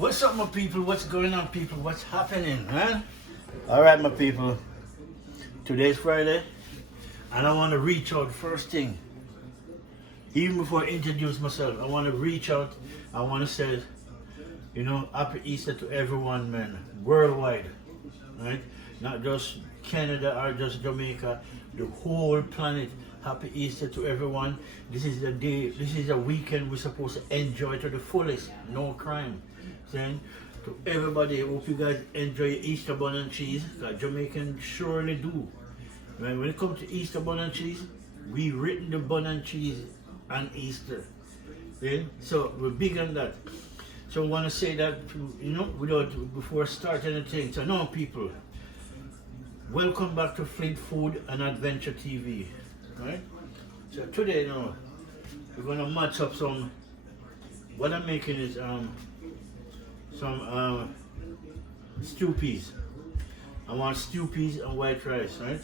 What's up, my people? What's going on, people? What's happening, man? All right, my people. Today's Friday, and I want to reach out first thing. Even before I introduce myself, I want to reach out. I want to say, Happy Easter to everyone, man, worldwide, right? Not just Canada or just Jamaica, the whole planet. Happy Easter to everyone. This is the day, this is a weekend we're supposed to enjoy to the fullest. No crime. Saying to everybody, hope you guys enjoy your Easter bun and cheese, because Jamaicans surely do. Right? When it comes to Easter bun and cheese, we written the bun and cheese on Easter. Okay? So we're big on that. So I want to say that, before I start anything. So now, people, welcome back to Flint Food and Adventure TV. Right? So today, we're gonna match up some. What I'm making is some stew peas. I want stew peas and white rice, right?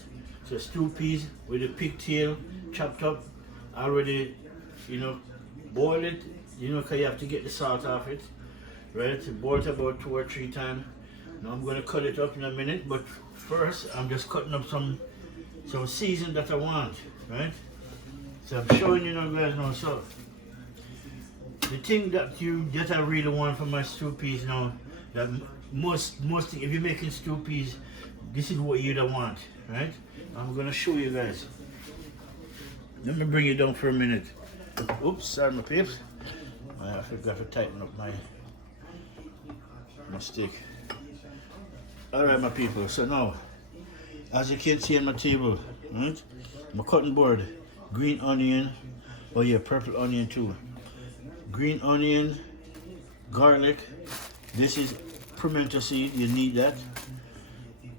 So stew peas with the pigtail chopped up, already, boil it, because you have to get the salt off it, right? Boil it about 2 or 3 times. Now I'm gonna cut it up in a minute, but first I'm just cutting up some season that I want, right? So I'm showing you guys now. So the thing that I really want for my stew peas now, that most thing, if you're making stew peas, this is what you'd want, right? I'm gonna show you guys. Let me bring it down for a minute. Oops, sorry, my peeps. I forgot to tighten up my stick. All right, my people. So now, as you can see on my table, right? My cutting board, green onion, oh yeah, purple onion too. Green onion, garlic. This is pimento seed, you need that.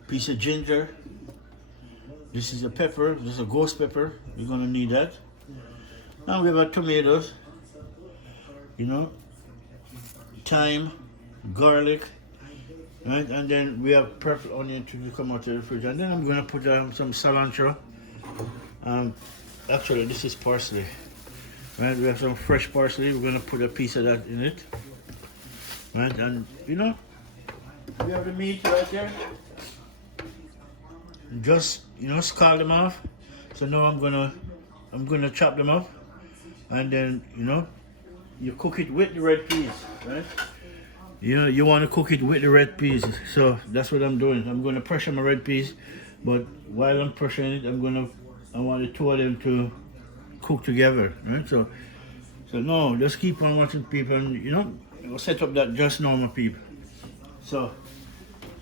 Piece of ginger. This is a pepper, this is a ghost pepper, you're gonna need that. Now we have our tomatoes, thyme, garlic, right? And then we have purple onion to come out of the fridge. And then I'm gonna put some cilantro. Actually, this is parsley. Right, we have some fresh parsley. We're gonna put a piece of that in it. Right, and we have the meat right there. Just scald them off. So now I'm gonna chop them up, and then you cook it with the red peas, right? You want to cook it with the red peas. So that's what I'm doing. I'm gonna pressure my red peas, but while I'm pressuring it, I want the two of them to cook together, right? So no, just keep on watching, people, and I'll set up that just normal, people. So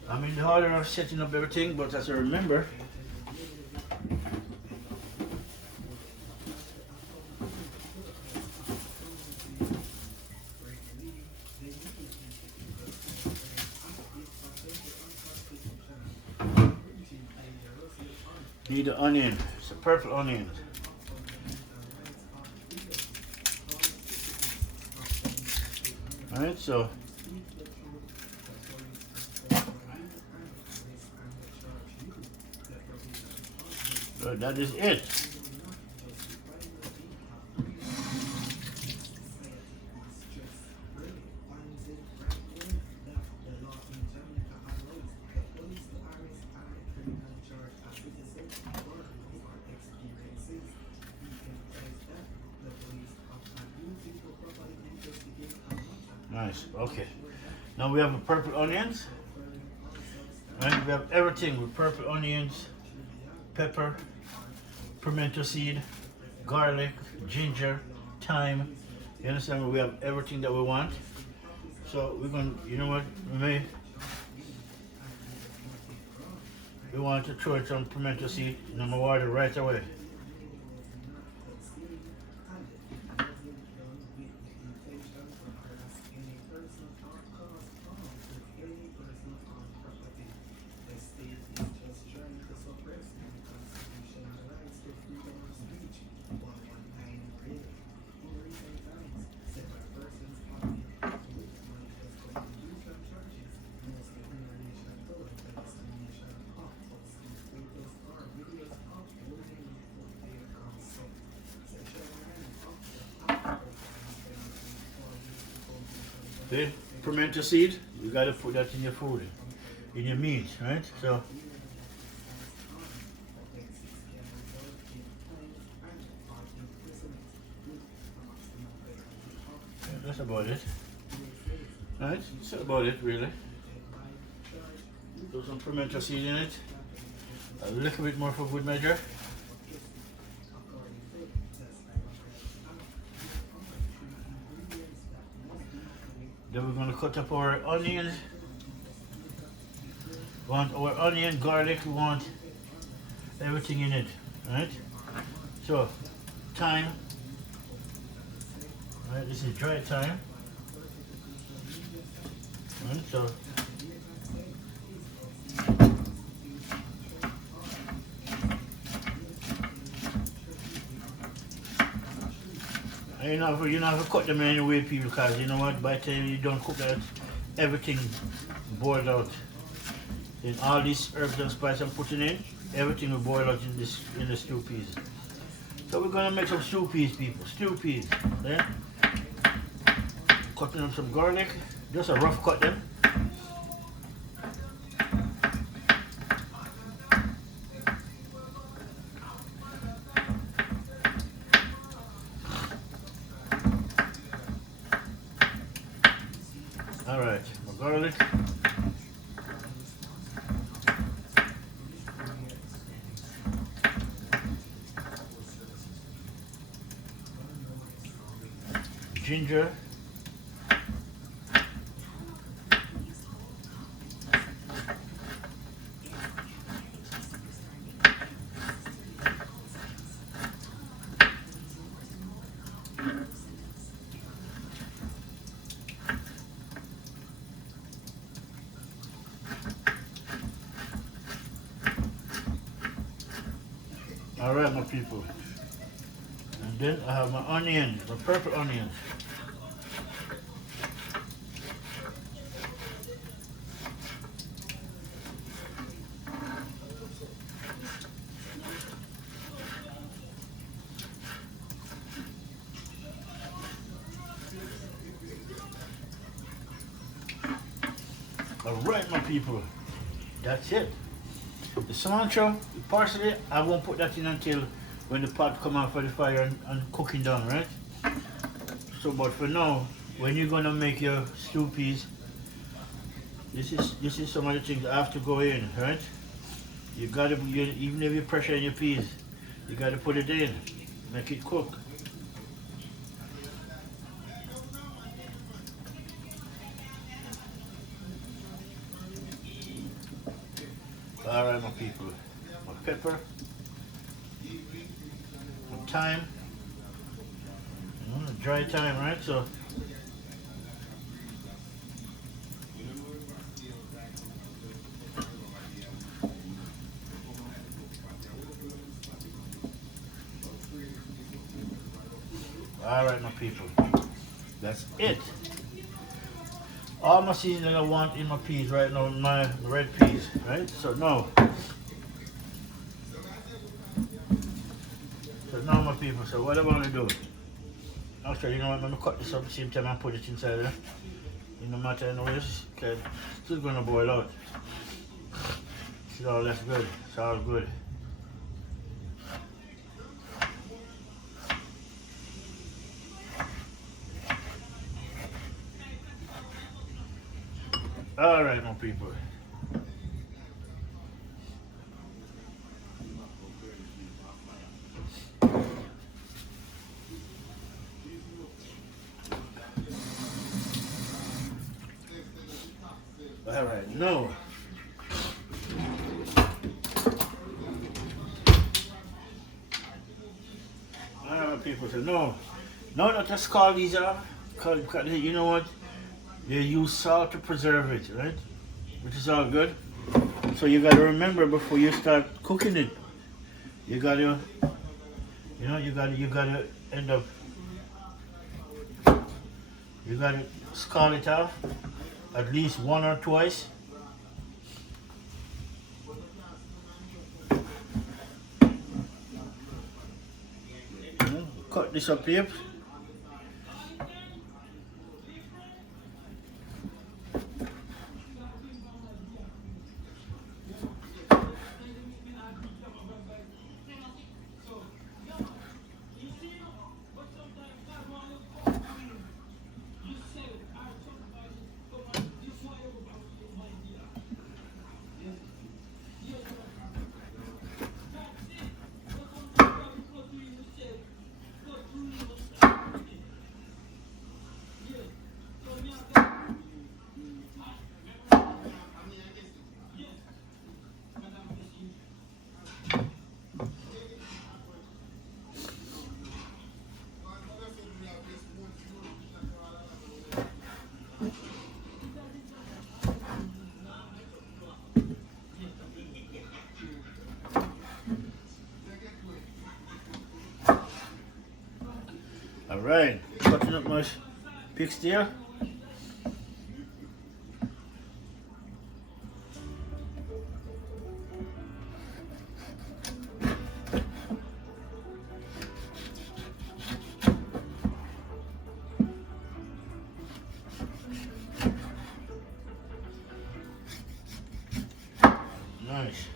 I'm in the order of setting up everything, but as I remember, need the onion. It's a purple onion. Alright, so that is it. Nice. Okay. Now we have the purple onions. Right? We have everything with purple onions, pepper, pimento seed, garlic, ginger, thyme. You understand? We have everything that we want. So we're going to, we want to throw it some pimento seed in the water right away. See? pimento seed, you gotta put that in your food, in your meat, right? So yeah, that's about it. Right? That's about it really. Throw some pimento seed in it. A little bit more for good measure. Then we're going to cut up our onions. We want our onion, garlic, we want everything in it, right? So, thyme. Right, this is dry thyme. Right, so you know, you don't have to cut them in any way, people, because you know what, by the time you don't cook that, everything boiled out. Then all these herbs and spices I'm putting in, everything will boil out in the stew peas. So we're gonna make some stew peas, people. Stew peas. Yeah? Cutting up some garlic, just a rough cut them. Alright, my garlic. Ginger. Alright, my people. And then I have my onions, my purple onions. Alright, my people. That's it. The cilantro, the parsley, I won't put that in until when the pot come out for the fire and cooking down, right? So, but for now, when you're gonna make your stew peas, this is some of the things that have to go in, right? You gotta, even if you pressure in your peas, you gotta put it in, make it cook. Alright, my people, my pepper, some thyme, dry thyme, right? So, alright, my people, that's it. All my seasoning I want in my peas right now, my red peas, right? So now, my people, so what I want to do, actually, you know what, I'm going to cut this up at the same time and put it inside there. It no matter anyways, because it's still going to boil out. So that's good, it's all good. Alright, my people. Alright, no. Alright, my people, so no. No, not just call these off. Because you know what? They use salt to preserve it, right? Which is all good. So you gotta remember before you start cooking it, you gotta, you gotta end up, you gotta scald it off at least one or twice. Cut this up here. Alright, cutting up my pig steer. Nice.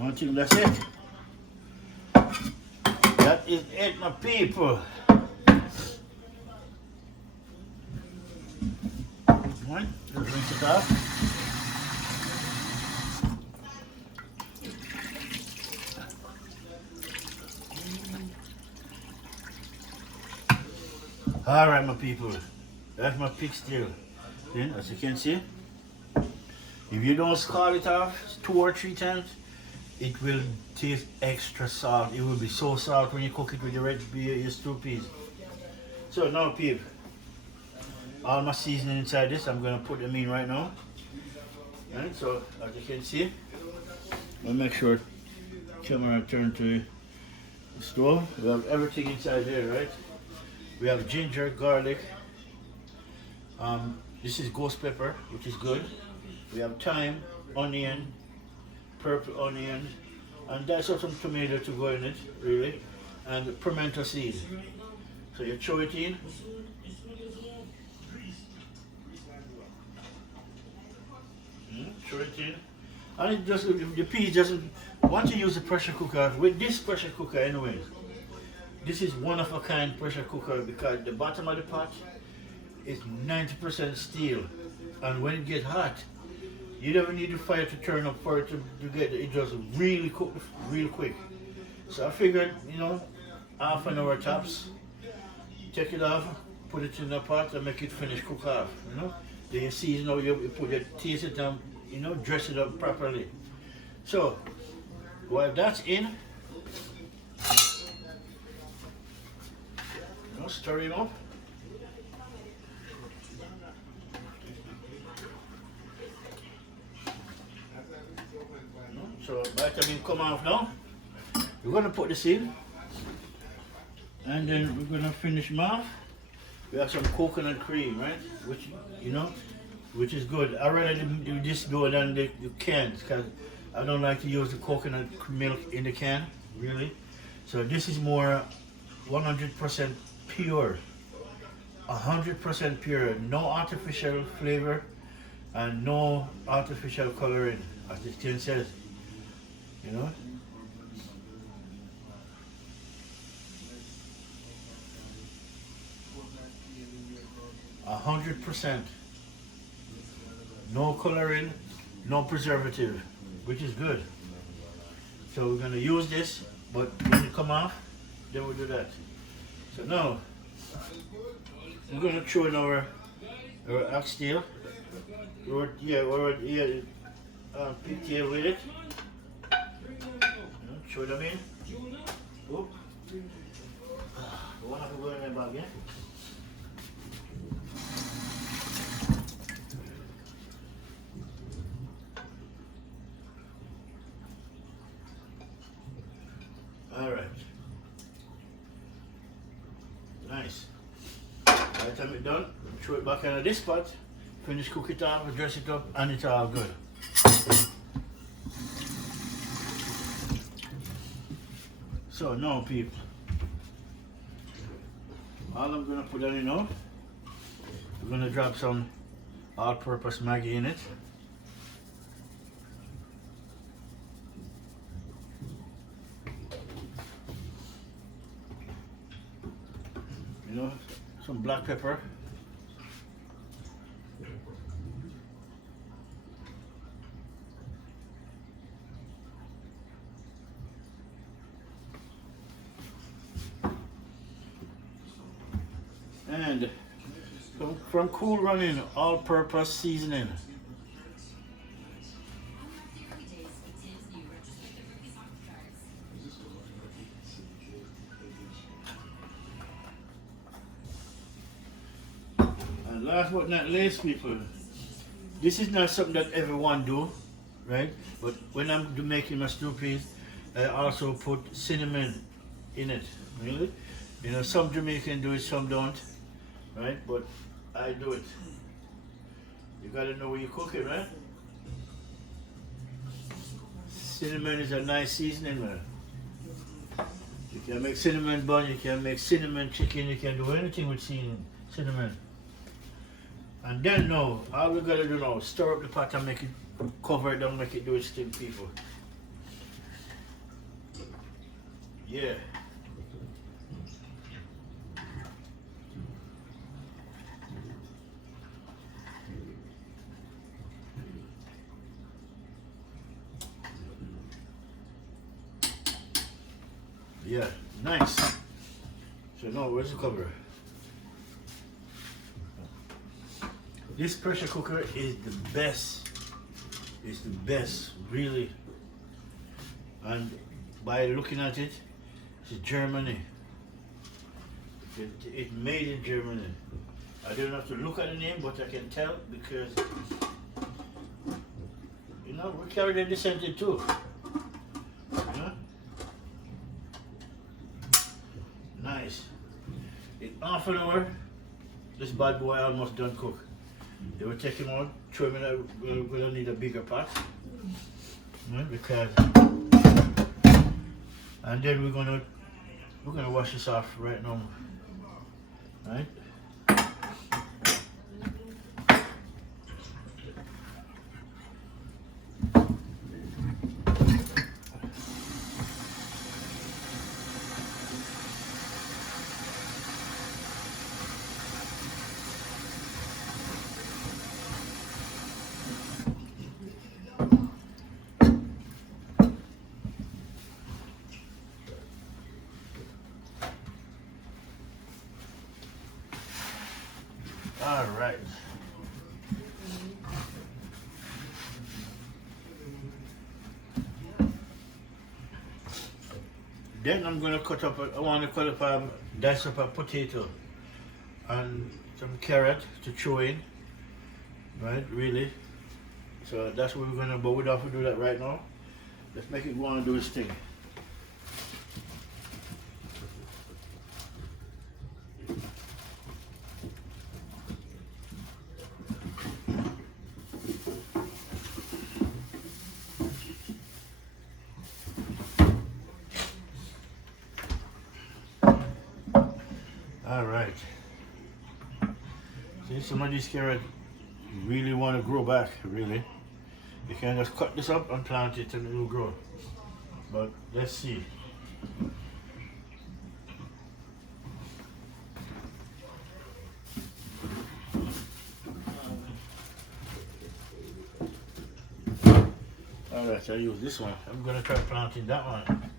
I think that's it. That is it, my people. One, just rinse it off. All right, my people. That's my pig steer. Then, as you can see, if you don't scald it off 2 or 3 times, it will taste extra salt. It will be so salt when you cook it with your stew peas. So now, people, all my seasoning inside this, I'm gonna put them in right now. Right, so as you can see, I'll make sure camera turn to the stove. We have everything inside here, right? We have ginger, garlic. This is ghost pepper, which is good. We have thyme, onion, purple onion, and dice up some tomato to go in it, really, and pimento seed. So you throw it in. Throw it in. And it just, the peas doesn't, once you use the pressure cooker, with this pressure cooker anyway, this is one of a kind pressure cooker because the bottom of the pot is 90% steel, and when it gets hot, you never need the fire to turn up for it to get it just really cook real quick. So I figured, you know, half an hour tops, take it off, put it in the pot and make it finish cook off, you know. Then you season how you put it, taste it and, you know, dress it up properly. So while that's in, you know, stir it up. So by the time you come off now, we're going to put this in, and then we're going to finish them off. We have some coconut cream, right? Which, you know, which is good. I rather do this though than the cans, because I don't like to use the coconut milk in the can, really. So this is more 100% pure, 100% pure, no artificial flavor and no artificial coloring, as the tin says. You know, 100%, no coloring, no preservative, which is good. So we're gonna use this, but when it come off, then we'll do that. So now we're gonna throw in our oxtail, pigtail with it. Throw them in. Oop. One have to go in the bag, yeah? Alright. Nice. By the time it's done, throw it back into this pot, finish cook it off, dress it up, and it's all good. So now, people, all I'm gonna put on it now, we're gonna drop some all-purpose Maggi in it. You know, some black pepper. And from Cool Running, all-purpose seasoning. And last but not least, people, this is not something that everyone do. right? But when I'm making my stew peas, I also put cinnamon in it. Really? You know, some Jamaican do it, some don't, right? But I do it. You gotta know where you cook it, right? Cinnamon is a nice seasoning, man. You can make cinnamon bun, you can make cinnamon chicken, you can do anything with cinnamon. And then now, all we gotta do now, stir up the pot and make it, cover it down, make it do its thing, people. Yeah. Yeah, nice. So now, where's the cover? This pressure cooker is the best. It's the best, really. And by looking at it, it's Germany. It's made in Germany. I don't have to look at the name, but I can tell because, you know, we carry the descent too. You know? Nice. In half an hour, this bad boy almost done cook. They will take him out, throw him in a, we're gonna need a bigger pot. Right, because, and then we're gonna wash this off right now. Right? All right. Then I'm gonna cut up. I want to cut up, dice up a potato and some carrot to throw in. Right, really. So that's what we're gonna. But we don't have to do that right now. Let's make it go on and do its thing. All right. See, some of these carrots really want to grow back, really. You can just cut this up and plant it and it will grow. But let's see. All right, I'll use this one. I'm gonna try planting that one.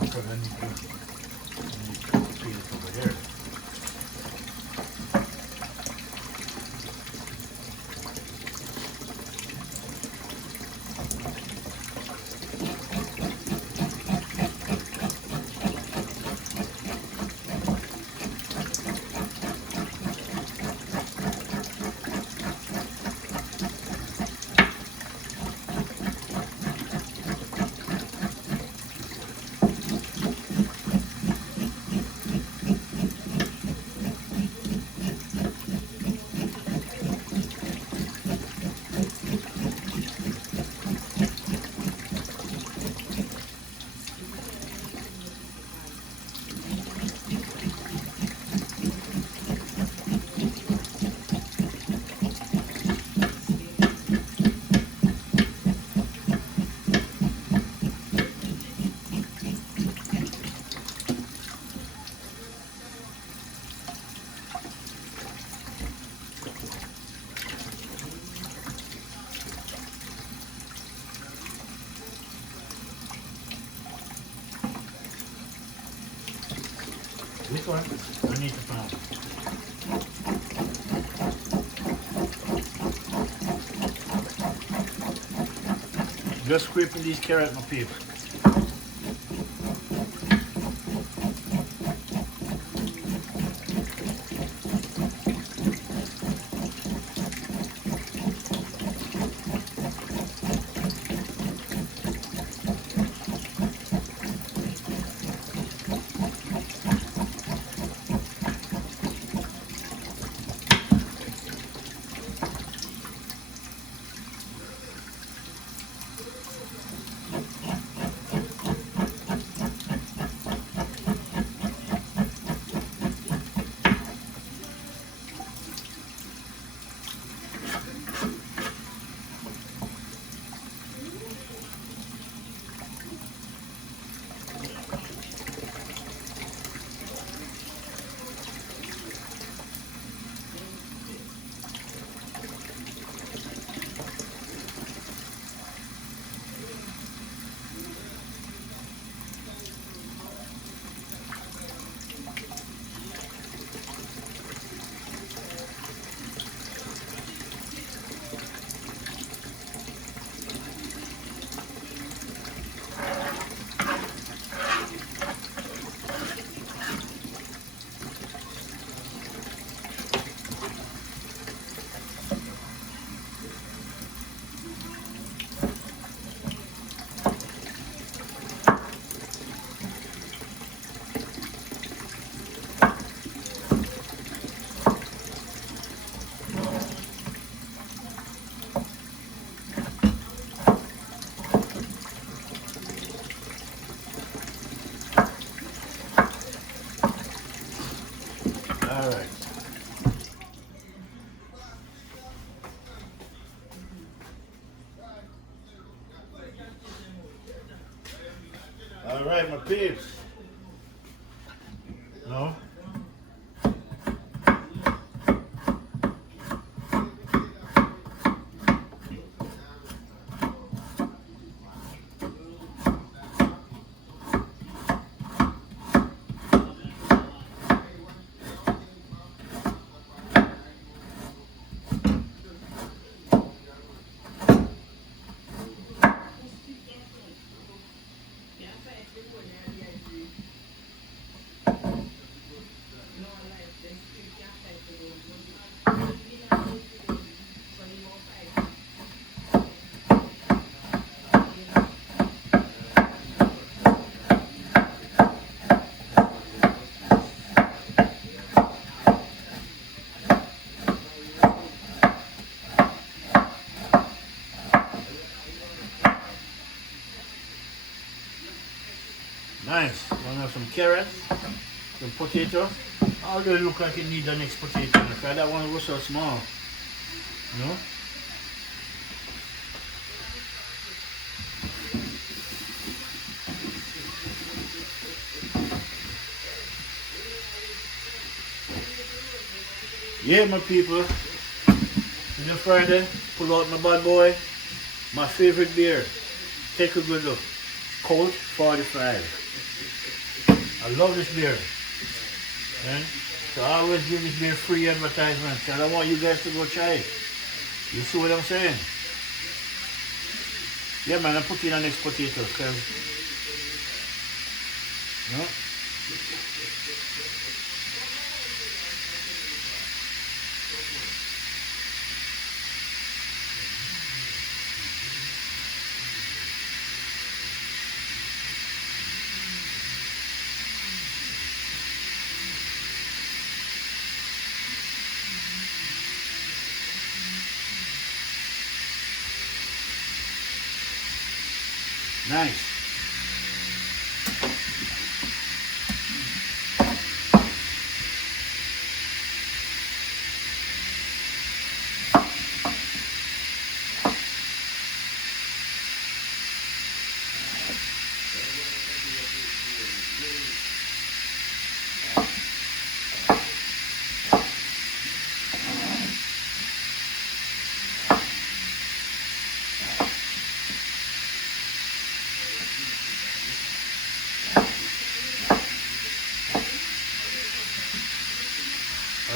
Because I need to put it over here. This one, I need to plant. Just scraping these carrots, my people. All right, my peeps. No? Nice. Wanna have some carrots, some potato. Although it look like it need the next potato because that one was so small. No? Yeah, my people. You know, Friday, pull out my bad boy. My favorite beer. Take a good look. Colt 45. I love this beer. And so I always give this beer free advertisement. And I want you guys to go try it. You see what I'm saying? Yeah, man, I'm putting on next potato because, you know, nice.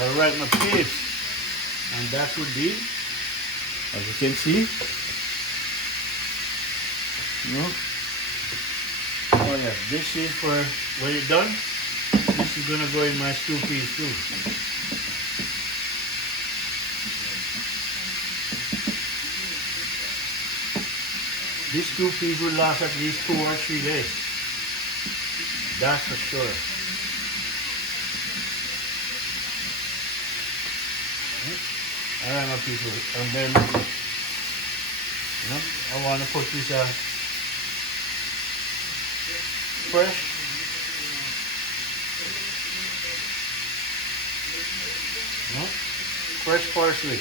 Alright, my peeps. And that would be, as you can see, you know, oh yeah, this is for when it's done. This is gonna go in my stew peas too. These stew peas will last at least 2 or 3 days. That's for sure. Alright, my people, and then, you know, I want to put this fresh, you know, fresh parsley.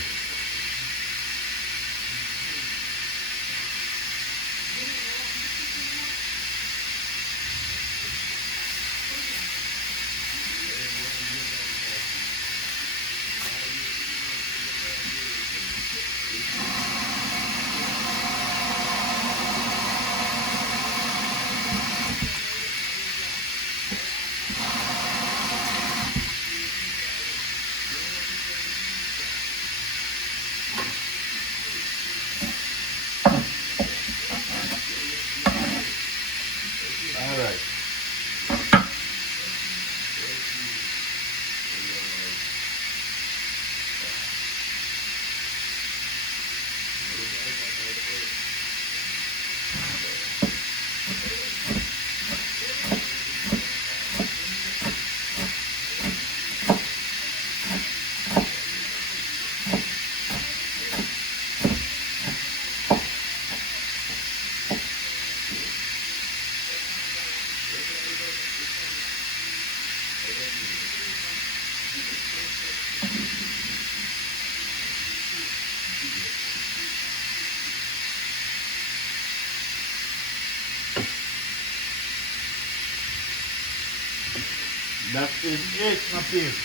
That is it, my people.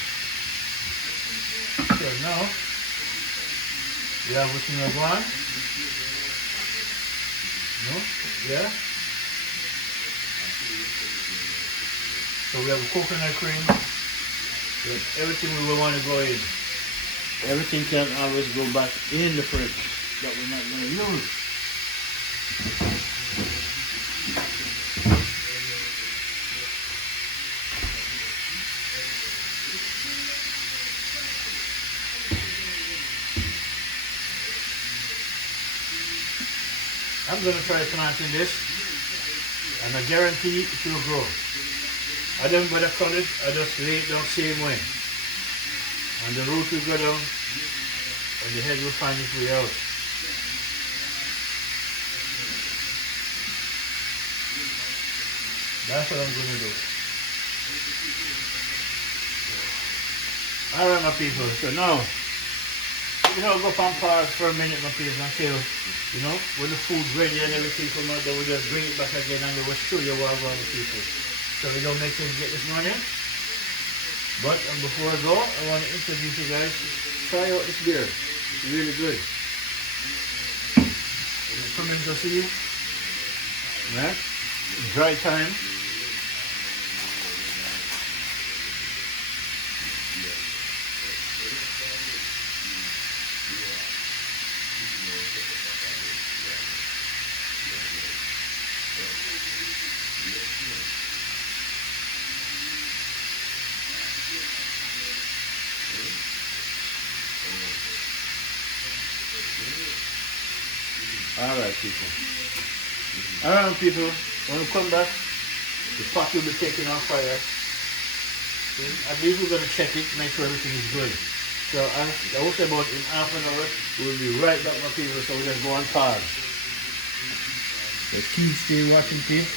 So now we have what's in the one. No? Yeah. So we have a coconut cream. With everything we will want to go in. Everything can always go back in the fridge that we're not going to use. I'm going to try planting this, and I guarantee it will grow. I don't bother cut it, I just lay it down same way. And the root will go down, and the head will find its way out. That's what I'm going to do. Alright, my people, so now, go up and pause for a minute, my people, until, when the food's ready and everything come out, then we'll just bring it back again and we'll show you what we're going to people. So we don't make things get this morning. But before I go, I want to introduce you guys. Try out this beer. It's really good. Come in to see. Right? Dry time. Alright, people. Alright, people. When we come back, the pot will be taken off fire. At least we're going to check it, make sure everything is good. So I will say about in half an hour, we'll be right back, my people. So we're going to go on pause. So keep stay watching, people.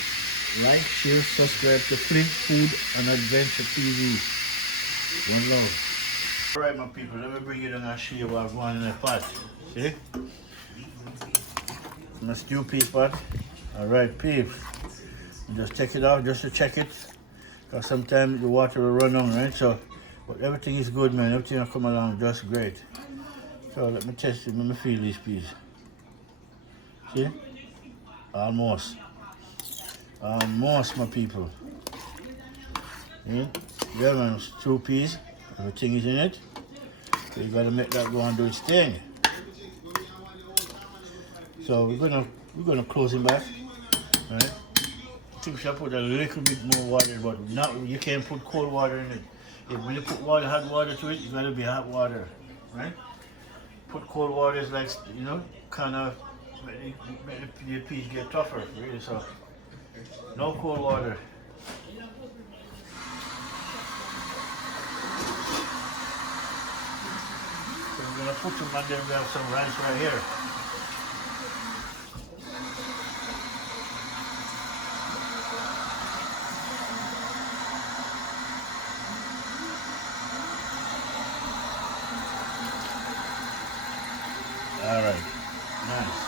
Like, share, subscribe to Flint Food and Adventure TV. One love. Alright, my people. Let me bring you down and show you what's going in the pot. See? My stew pea pot. Alright, peeps. Just take it out just to check it. Because sometimes the water will run on, right? So, but everything is good, man. Everything will come along just great. So let me test it. Let me feel these peas. See? Almost. Almost, my people. Yeah, yeah, man. Stew peas. Everything is in it. So you gotta make that go and do its thing. So we're gonna close it back, right? I think we should put a little bit more water, but not you can't put cold water in it. When you put hot water to it, it's gotta be hot water, right? Put cold water is like kind of make the peas get tougher, really. So no cold water. So we're gonna put them and then we have some rice right here. Alright, nice.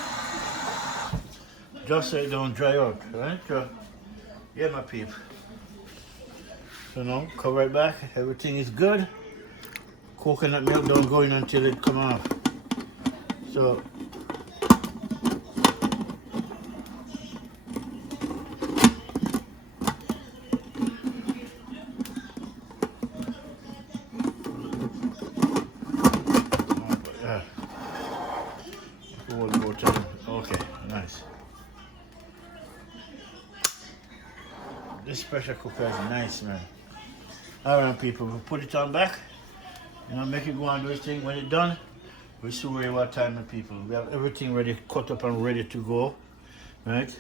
Just so it don't dry out, right? So, yeah, my peep. So now, cover it back, everything is good. Coconut milk don't go in until it come off. So, okay, nice. This pressure cooker is nice, man. Alright, people, we'll put it on back. Make it go and do its thing. When it's done, we'll see where what time, my people. We have everything ready, cut up and ready to go. Right?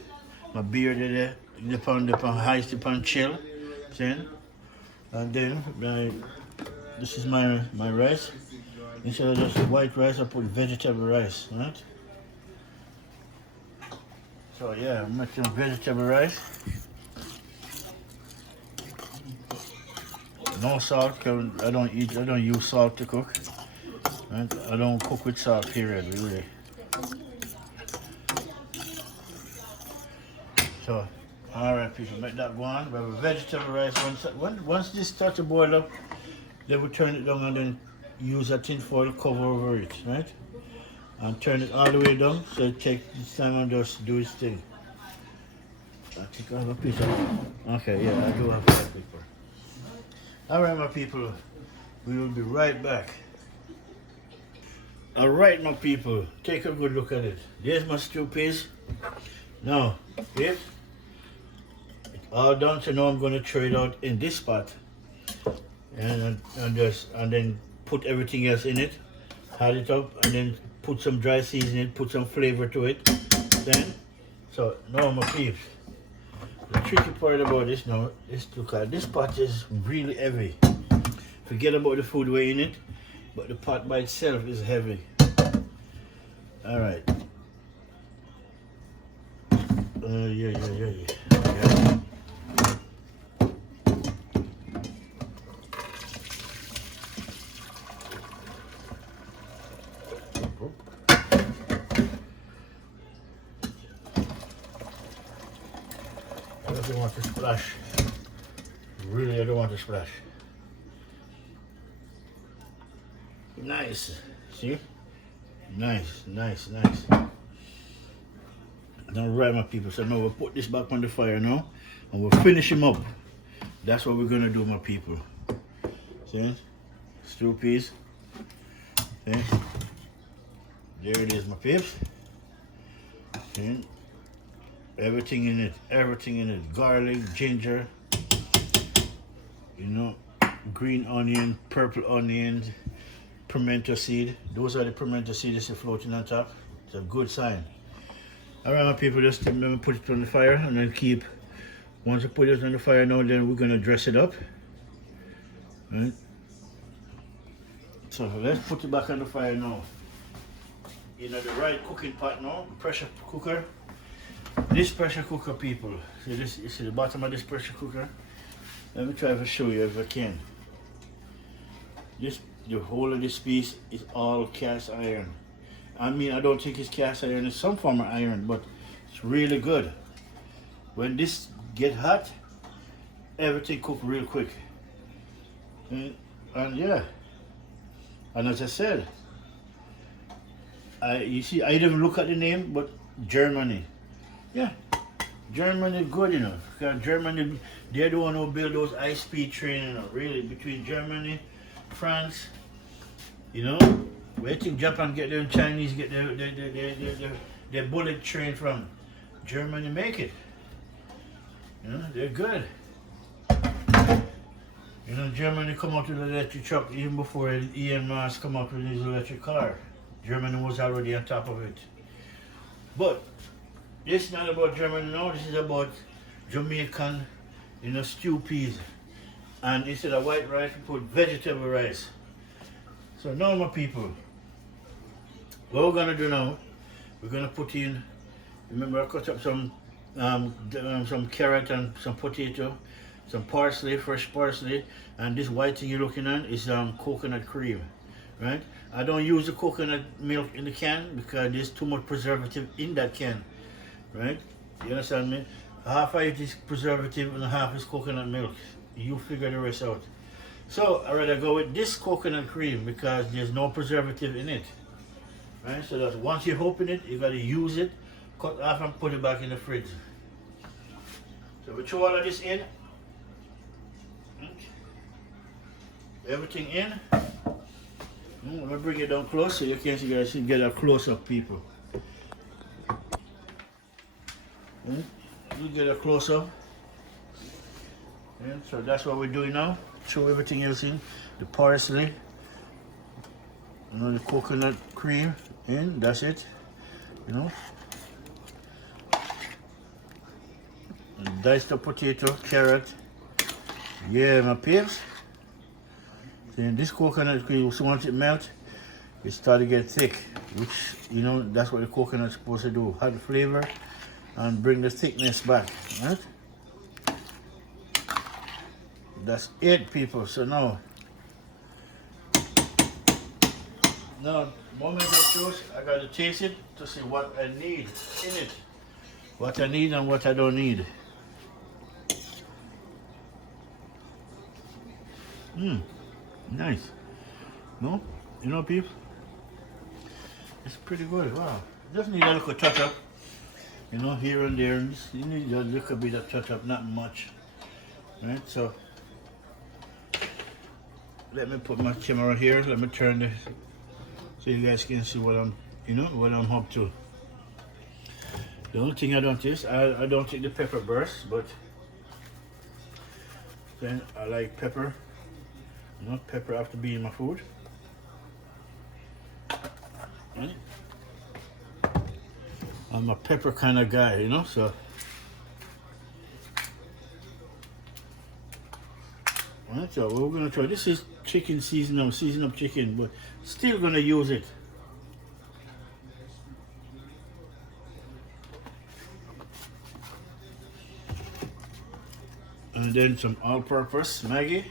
My beer there, dip on high, dip on chill. See? And then this is my rice. Instead of just white rice, I put vegetable rice, right? So yeah, I'm making vegetable rice. No salt, cause I don't use salt to cook. Right? I don't cook with salt, period, really. So Alright people, make that go on. We have a vegetable rice. Once this starts to boil up, then we turn it down and then use a tin foil cover over it, right? And turn it all the way down so it takes this time and just do its thing. I think I have a piece of it. Okay, yeah, I do have a paper. Alright my people, we will be right back. Alright my people, take a good look at it. There's my stew paste. Now, it's all done, so now I'm going to throw it out in this pot. And then put everything else in it. Add it up and then put some dry seasoning, put some flavor to it. Then, so now my peeps. The tricky part about this now is because this pot is really heavy. Forget about the food way in it, but the pot by itself is heavy. Alright. Yeah. I don't want to splash. Really, I don't want to splash. Nice. See? Nice. Alright my people, so now we'll put this back on the fire now and we'll finish him up. That's what we're gonna do my people. See? Stew peas. See? There it is my peeps. See? Everything in it, garlic, ginger, you know, green onion, purple onion, pimento seed. Those are the pimento seeds that's floating on top. It's a good sign. Alright my people, just remember put it on the fire and then keep, once you put it on the fire now, then we're gonna dress it up. Right? So let's put it back on the fire now. You know the right cooking pot now, pressure cooker. This pressure cooker people, see this, you see the bottom of this pressure cooker? Let me try to show you if I can. The whole of this piece is all cast iron. I mean, I don't think it's cast iron, it's some form of iron, but it's really good. When this get hot, everything cook real quick. And yeah, and as I said, you see, I didn't even look at the name, but Germany. Yeah, Germany good, you know. Because Germany, they're the one who build those high-speed trains, you know. Really, between Germany, France, you know. Where do you think Japan get their Chinese get their bullet train from? Germany make it. You know, they're good. You know, Germany come out with an electric truck even before Elon Musk come out with his electric car. Germany was already on top of it. But this is not about Germany now, this is about Jamaican, you know, stew peas. And instead of white rice, we put vegetable rice. So now my people, what we're gonna do now, we're gonna put in, remember I cut up some carrot and some potato, some parsley, fresh parsley, and this white thing you're looking at is coconut cream, right? I don't use the coconut milk in the can because there's too much preservative in that can, right? You understand me? Half of it is preservative and half is coconut milk. You figure the rest out. So I'd rather go with this coconut cream because there's no preservative in it, right? So that once you open it, you gotta use it, cut off and put it back in the fridge. So we throw all of this in. Everything in. I'm gonna bring it down close so you can see, you guys can get a close up, people. You get a close up. So that's what we're doing now. Throw everything else in. The parsley, you know, the coconut cream in. That's it. You know. And diced up potato, carrot. Yeah, my peeps. Then this coconut cream, so once it melts, it starts to get thick, which, you know, that's what the coconut's supposed to do. Add the flavor and bring the thickness back, right? That's it, people. So now, the moment I choose, I got to taste it to see what I need in it. What I need and what I don't need. Mmm, nice. No? You know, people? It's pretty good. Wow. Just need a little touch up. You know, here and there. You need a little bit of touch up, not much. Right? So, let me put my camera here. Let me turn this so you guys can see what I'm, what I'm up to. The only thing I don't taste, I don't take the pepper burst, but then I like pepper. Pepper have to be in my food. Right? I'm a pepper kind of guy, so. Alright, so what we're gonna try, this is chicken season up chicken, but still gonna use it. And then some all-purpose Maggi.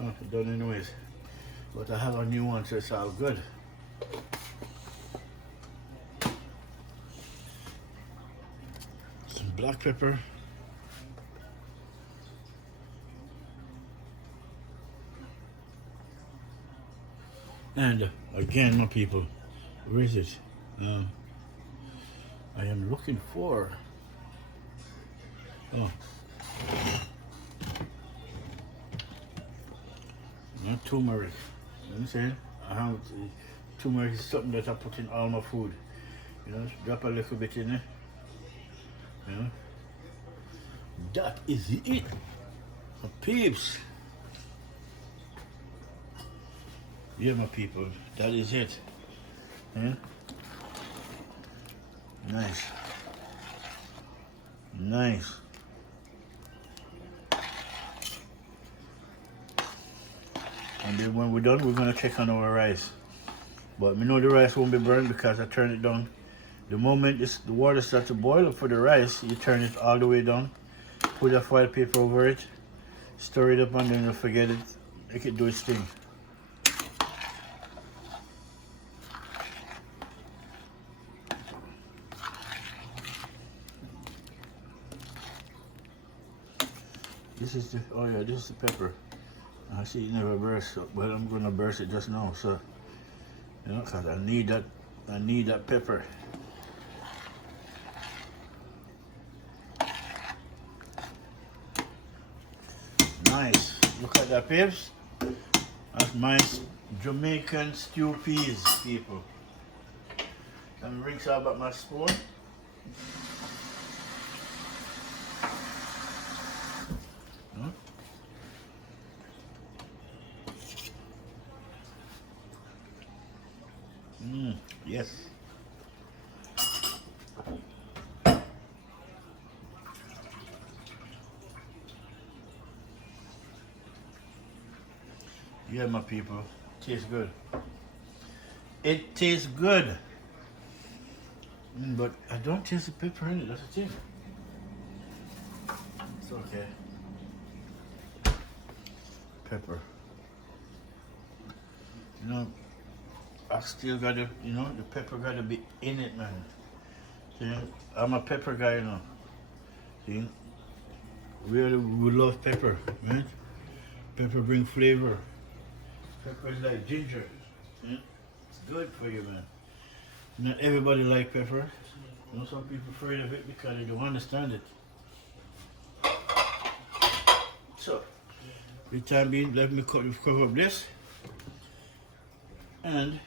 Oh, done anyways. But I have a new one, so it's all good. Some black pepper. And again, my people, where is it? I am looking for. Oh. Not turmeric. You know what I'm saying? I have turmeric is something that I put in all my food. Drop a little bit in there. That is it. My peeps. Yeah, my people. That is it. Yeah? Nice. Nice. And then when we're done, we're gonna check on our rice. But we know the rice won't be burned because I turned it down. The moment the water starts to boil up for the rice, you turn it all the way down, put a foil paper over it, stir it up, and then you forget it, make it do its thing. This is the pepper. I see it never burst, but I'm gonna burst it just now, so cause I need that pepper. Nice. Look at that, peeps. That's my Jamaican stew peas, people. Let me rinse out my spoon. Yes. Yeah, my people. Tastes good. It tastes good. But I don't taste the pepper in it. That's the thing. It's okay. Pepper. I still gotta, the pepper gotta be in it, man. See, I'm a pepper guy, See, really, we love pepper, man. Pepper bring flavor. Pepper is like ginger. Yeah? It's good for you, man. Not everybody like pepper. Some people afraid of it because they don't understand it. So, for the time being, let me cover up this. And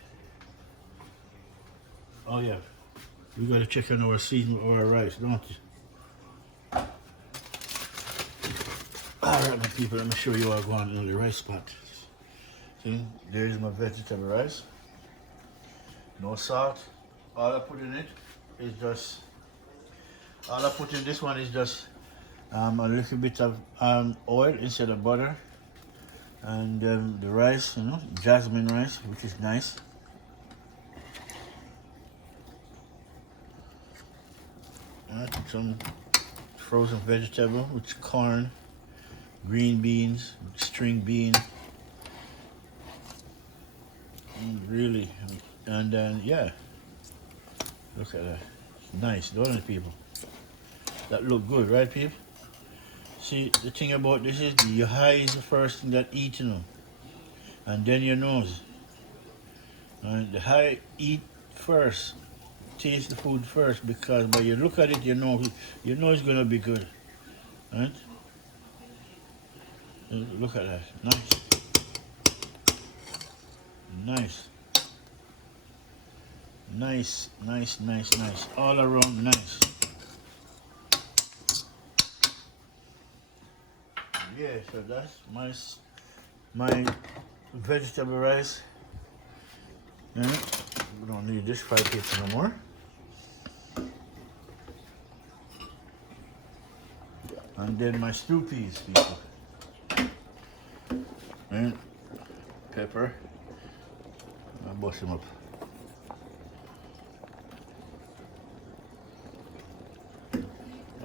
oh yeah, we gotta check on our season or our rice, don't we? Alright, my people, let me show you how I go on the rice spot. See, there's my vegetable rice. No salt. All I put in it is just, all I put in this one is just a little bit of oil instead of butter. And the rice, jasmine rice, which is nice. Some frozen vegetable, which corn, green beans, string bean. Really, and then yeah, look at that, nice, don't it, people? That look good, right, people? See, the thing about this is your eye is the first thing that eats, you know, and then your nose. And the eye eat first, taste the food first, because when you look at it, you know it's gonna be good, right? Look at that, nice, nice, all around nice. Yeah, so that's my vegetable rice. Yeah, we don't need this fried pizza no more. And then my stew peas, people. And pepper. I'll bust them up.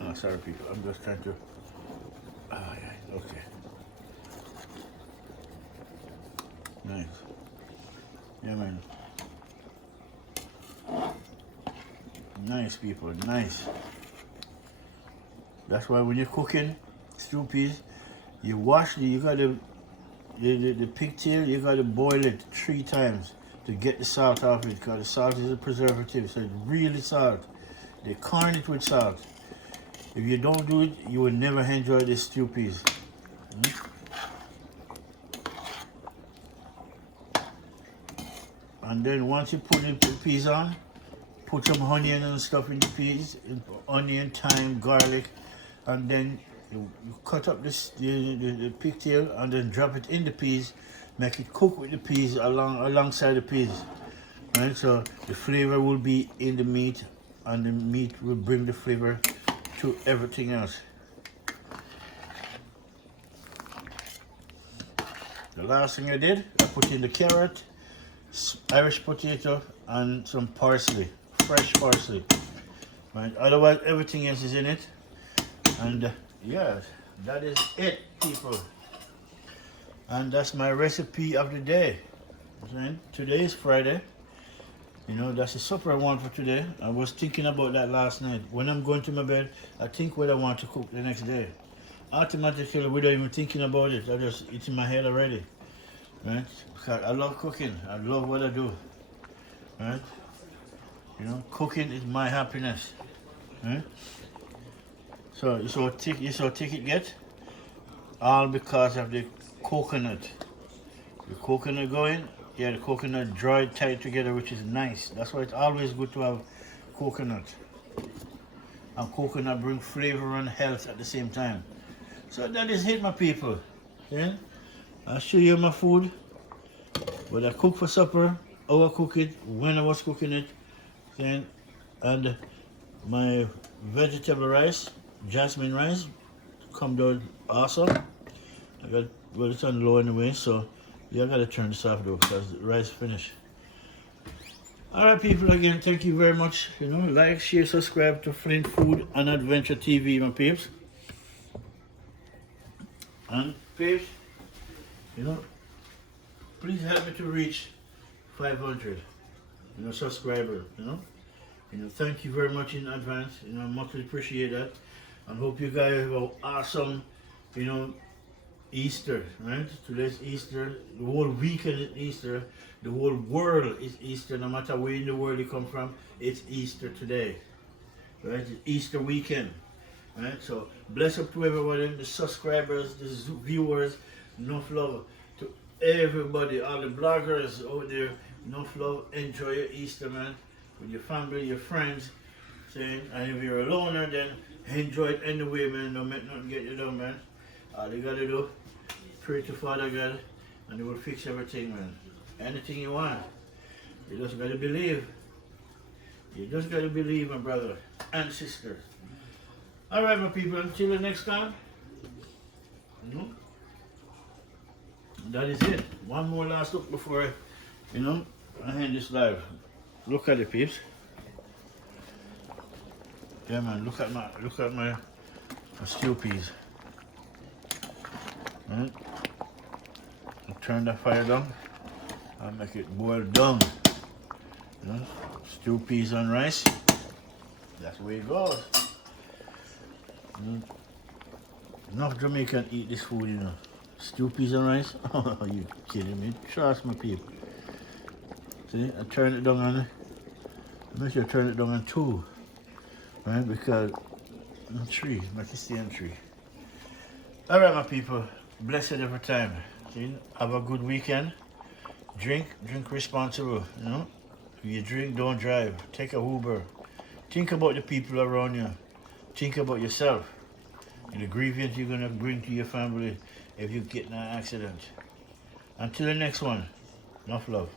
Oh, sorry, people. I'm just trying to. Ah, yeah, okay. Nice. Yeah, man. Nice, people. Nice. That's why when you're cooking stew peas, you wash it. You got the pigtail. You got to boil it 3 times to get the salt off it, because the salt is a preservative, so it's really salt. They corn it with salt. If you don't do it, you will never enjoy the stew peas. And then once you put the peas on, put some onion and stuff in the peas, onion, thyme, garlic, and then you cut up the pigtail and then drop it in the peas, make it cook with the peas alongside the peas. Right, so the flavor will be in the meat, and the meat will bring the flavor to everything else. The last thing I did, I put in the carrot, Irish potato, and some parsley, fresh parsley. Right, otherwise everything else is in it. And yeah, that is it, people. And that's my recipe of the day. Right? Today is Friday. You know, that's the supper I want for today. I was thinking about that last night. When I'm going to my bed, I think what I want to cook the next day. Automatically, without even thinking about it, it's in my head already. Right? Because I love cooking. I love what I do. Right? You know, cooking is my happiness. Right? So you saw thick it get? All because of the coconut. The coconut going, yeah, the coconut dried tight together, which is nice. That's why it's always good to have coconut. And coconut bring flavor and health at the same time. So that is it, my people. Then I'll show you my food. What I cook for supper, how I cook it, when I was cooking it. Then, and my vegetable rice, jasmine rice, come down awesome. I got, well, it's on low anyway, so yeah, I gotta turn this off though, because the rice finished. Alright, people, again, thank you very much. You know, like, share, subscribe to Flint Food and Adventure TV, my peeps. And peeps, you know, please help me to reach 500, you know, subscribers, you know. Thank you very much in advance. You know, I much appreciate that. And hope you guys have an awesome, you know, Easter, right? Today's Easter. The whole weekend is Easter. The whole world is Easter. No matter where in the world you come from, it's Easter today, right? It's Easter weekend, right? So bless up to everybody, the subscribers, the viewers. Enough love to everybody, all the bloggers out there. Enough love. Enjoy your Easter, man, with your family, your friends. Saying, and if you're a loner, then enjoy it anyway, man. Don't make nothing get you down, man. All you gotta do, pray to Father God, and He will fix everything, man. Anything you want, you just gotta believe. You just gotta believe, my brother and sister. All right, my people. Until the next time. That is it. One more last look before I end this live. Look at it, peeps. Yeah, man. Look at my stew peas. Right? I'll turn the fire down. I'll make it boil down. You know? Stew peas and rice. That's the way it goes. Enough Jamaican eat this food, you know. Stew peas and rice? Oh, you kidding me? Trust me, people. See, I turn it down on, make sure I turn it down on 2, right? Because on 3, make it stay on 3. All right, my people. Blessed every time. See, have a good weekend. Drink responsible, you know. If you drink, don't drive. Take a Uber. Think about the people around you. Think about yourself. And the grievance you're going to bring to your family if you get in an accident. Until the next one, enough love.